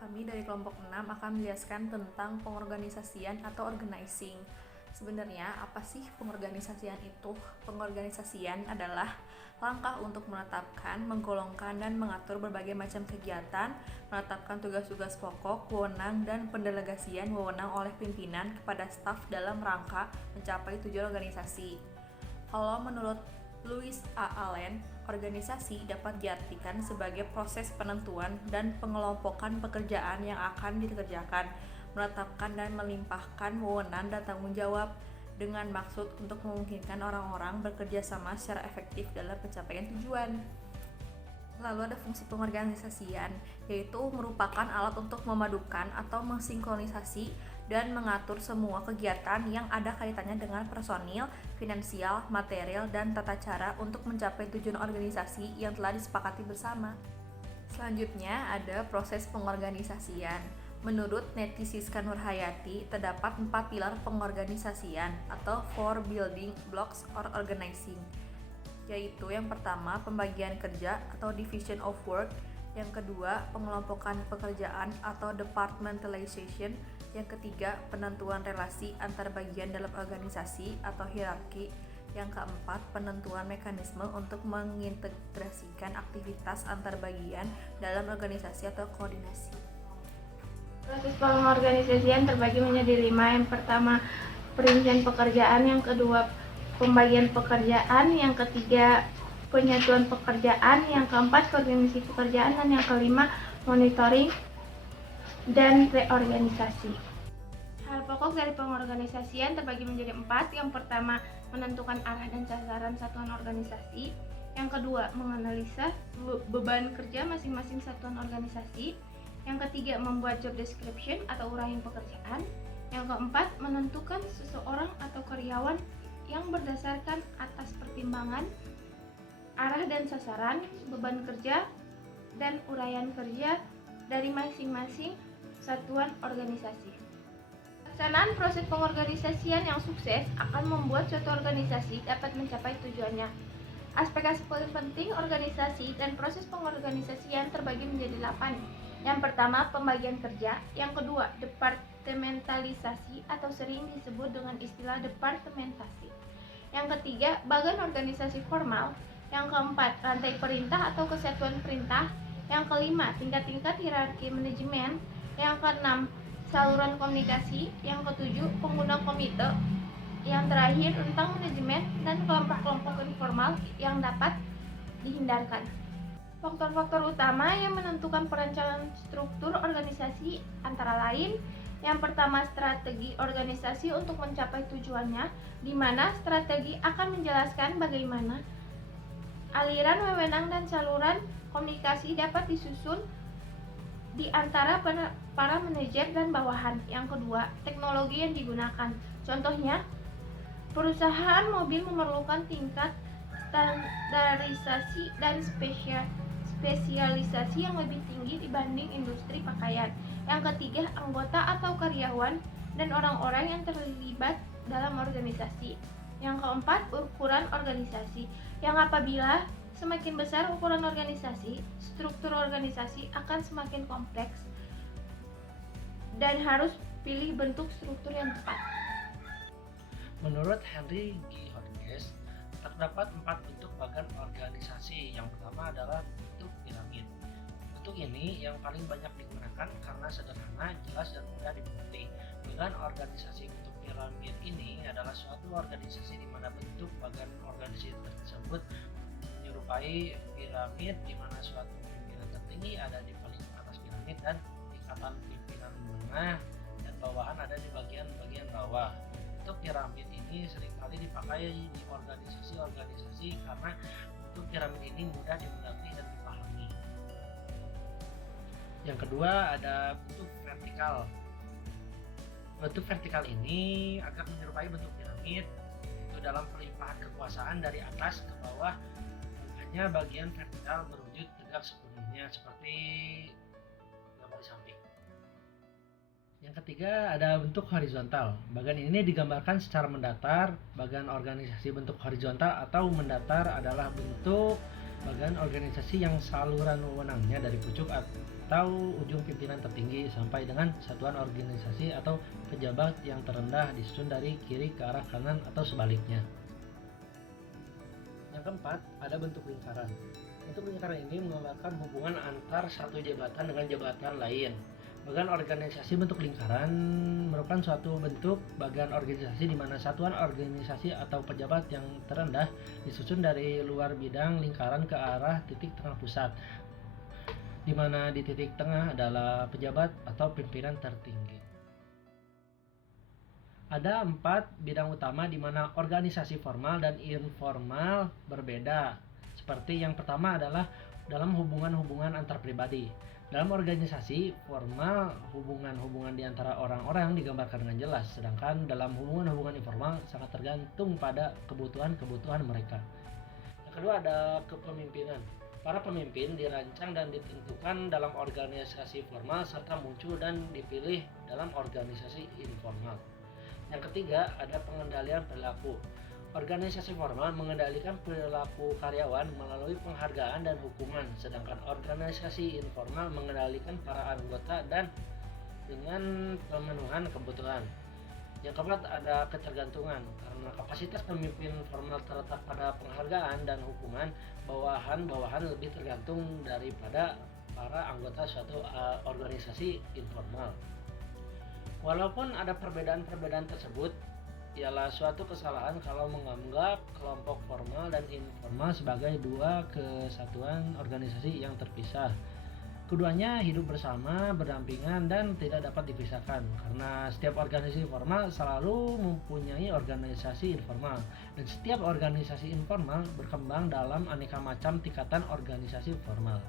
Kami dari kelompok 6 akan menjelaskan tentang pengorganisasian atau organizing. Sebenarnya apa sih pengorganisasian itu? Pengorganisasian adalah langkah untuk menetapkan, menggolongkan, dan mengatur berbagai macam kegiatan, menetapkan tugas-tugas pokok, wewenang, dan pendelegasian wewenang oleh pimpinan kepada staf dalam rangka mencapai tujuan organisasi. Kalau menurut Louis A. Allen, organisasi dapat diartikan sebagai proses penentuan dan pengelompokan pekerjaan yang akan dikerjakan, menetapkan dan melimpahkan wewenang dan tanggung jawab dengan maksud untuk memungkinkan orang-orang bekerja sama secara efektif dalam pencapaian tujuan. Lalu ada fungsi pengorganisasian, yaitu merupakan alat untuk memadukan atau mensinkronisasi dan mengatur semua kegiatan yang ada kaitannya dengan personil, finansial, material, dan tata cara untuk mencapai tujuan organisasi yang telah disepakati bersama. Selanjutnya ada proses pengorganisasian. Menurut Neti Siska Nurhayati, terdapat 4 pilar pengorganisasian atau 4 building blocks or organizing, yaitu yang pertama pembagian kerja atau division of work, yang kedua pengelompokan pekerjaan atau departmentalization, yang ketiga penentuan relasi antar bagian dalam organisasi atau hierarki, yang keempat penentuan mekanisme untuk mengintegrasikan aktivitas antar bagian dalam organisasi atau koordinasi. Proses pengorganisasian terbagi menjadi 5. Yang pertama perincian pekerjaan, yang kedua pembagian pekerjaan, yang ketiga penyatuan pekerjaan, yang keempat koordinasi pekerjaan, dan yang kelima monitoring dan reorganisasi. Hal pokok dari pengorganisasian terbagi menjadi 4. Yang pertama menentukan arah dan sasaran satuan organisasi, yang kedua menganalisa beban kerja masing-masing satuan organisasi, yang ketiga membuat job description atau uraian pekerjaan, yang keempat menentukan seseorang atau karyawan yang berdasarkan atas pertimbangan arah dan sasaran, beban kerja, dan uraian kerja dari masing-masing satuan organisasi. Pelaksanaan proses pengorganisasian yang sukses akan membuat suatu organisasi dapat mencapai tujuannya. Aspek-aspek paling penting organisasi dan proses pengorganisasian terbagi menjadi 8. Yang pertama pembagian kerja, yang kedua departementalisasi atau sering disebut dengan istilah departementasi, yang ketiga bagan organisasi formal, yang keempat rantai perintah atau kesatuan perintah, yang kelima tingkat-tingkat hierarki manajemen, yang keenam saluran komunikasi, yang ketujuh pengguna komite, yang terakhir tentang manajemen dan kelompok-kelompok informal yang dapat dihindarkan. Faktor-faktor utama yang menentukan perencanaan struktur organisasi antara lain, yang pertama strategi organisasi untuk mencapai tujuannya, di mana strategi akan menjelaskan bagaimana aliran wewenang dan saluran komunikasi dapat disusun di antara para manajer dan bawahan. Yang kedua, teknologi yang digunakan. Contohnya, perusahaan mobil memerlukan tingkat standarisasi dan spesialisasi yang lebih tinggi dibanding industri pakaian. Yang ketiga, anggota atau karyawan dan orang-orang yang terlibat dalam organisasi. Yang keempat, ukuran organisasi, yang apabila semakin besar ukuran organisasi, struktur organisasi akan semakin kompleks dan harus pilih bentuk struktur yang tepat. Menurut Henry G. Hodges, terdapat 4 bentuk bagan organisasi. Yang pertama adalah bentuk piramid. Bentuk ini yang paling banyak digunakan karena sederhana, jelas, dan mudah dimengerti. Bagan organisasi bentuk piramid ini adalah suatu organisasi di mana bentuk bagan organisasi tersebut menyerupai piramid, di mana suatu pimpinan tertinggi ada di paling atas piramid dan tingkatan pimpinan menengah dan bawahan ada di bagian-bagian bawah. Bentuk piramid ini seringkali dipakai di organisasi-organisasi karena bentuk piramid ini mudah dimengerti dan dipahami. Yang kedua ada bentuk vertikal. Bentuk vertikal ini agak menyerupai bentuk piramid, itu dalam pelimpahan kekuasaan dari atas ke bawah. Hanya bagian vertikal berwujud tegak sepenuhnya seperti gambar di samping. Yang ketiga ada bentuk horizontal. Bagan ini digambarkan secara mendatar. Bagan organisasi bentuk horizontal atau mendatar adalah bentuk bagan organisasi yang saluran wewenangnya dari pucuk atau ujung pimpinan tertinggi sampai dengan satuan organisasi atau pejabat yang terendah disusun dari kiri ke arah kanan atau sebaliknya. Yang keempat, ada bentuk lingkaran. Bentuk lingkaran ini menggambarkan hubungan antar satu jabatan dengan jabatan lain. Bagian organisasi bentuk lingkaran merupakan suatu bentuk bagian organisasi di mana satuan organisasi atau pejabat yang terendah disusun dari luar bidang lingkaran ke arah titik tengah pusat, di mana di titik tengah adalah pejabat atau pimpinan tertinggi. Ada 4 bidang utama di mana organisasi formal dan informal berbeda. Seperti yang pertama adalah dalam hubungan-hubungan antar pribadi. Dalam organisasi formal, hubungan-hubungan di antara orang-orang digambarkan dengan jelas, sedangkan dalam hubungan-hubungan informal sangat tergantung pada kebutuhan-kebutuhan mereka. Yang kedua ada kepemimpinan. Para pemimpin dirancang dan ditentukan dalam organisasi formal serta muncul dan dipilih dalam organisasi informal. Yang ketiga ada pengendalian perilaku. Organisasi formal mengendalikan perilaku karyawan melalui penghargaan dan hukuman, sedangkan organisasi informal mengendalikan para anggota dan dengan pemenuhan kebutuhan. Yang keempat ada ketergantungan. Karena kapasitas pemimpin formal terletak pada penghargaan dan hukuman, bawahan-bawahan lebih tergantung daripada para anggota suatu organisasi informal. Walaupun ada perbedaan-perbedaan tersebut, ialah suatu kesalahan kalau menganggap kelompok formal dan informal sebagai dua kesatuan organisasi yang terpisah. Keduanya hidup bersama, berdampingan, dan tidak dapat dipisahkan karena setiap organisasi formal selalu mempunyai organisasi informal, dan setiap organisasi informal berkembang dalam aneka macam tingkatan organisasi formal.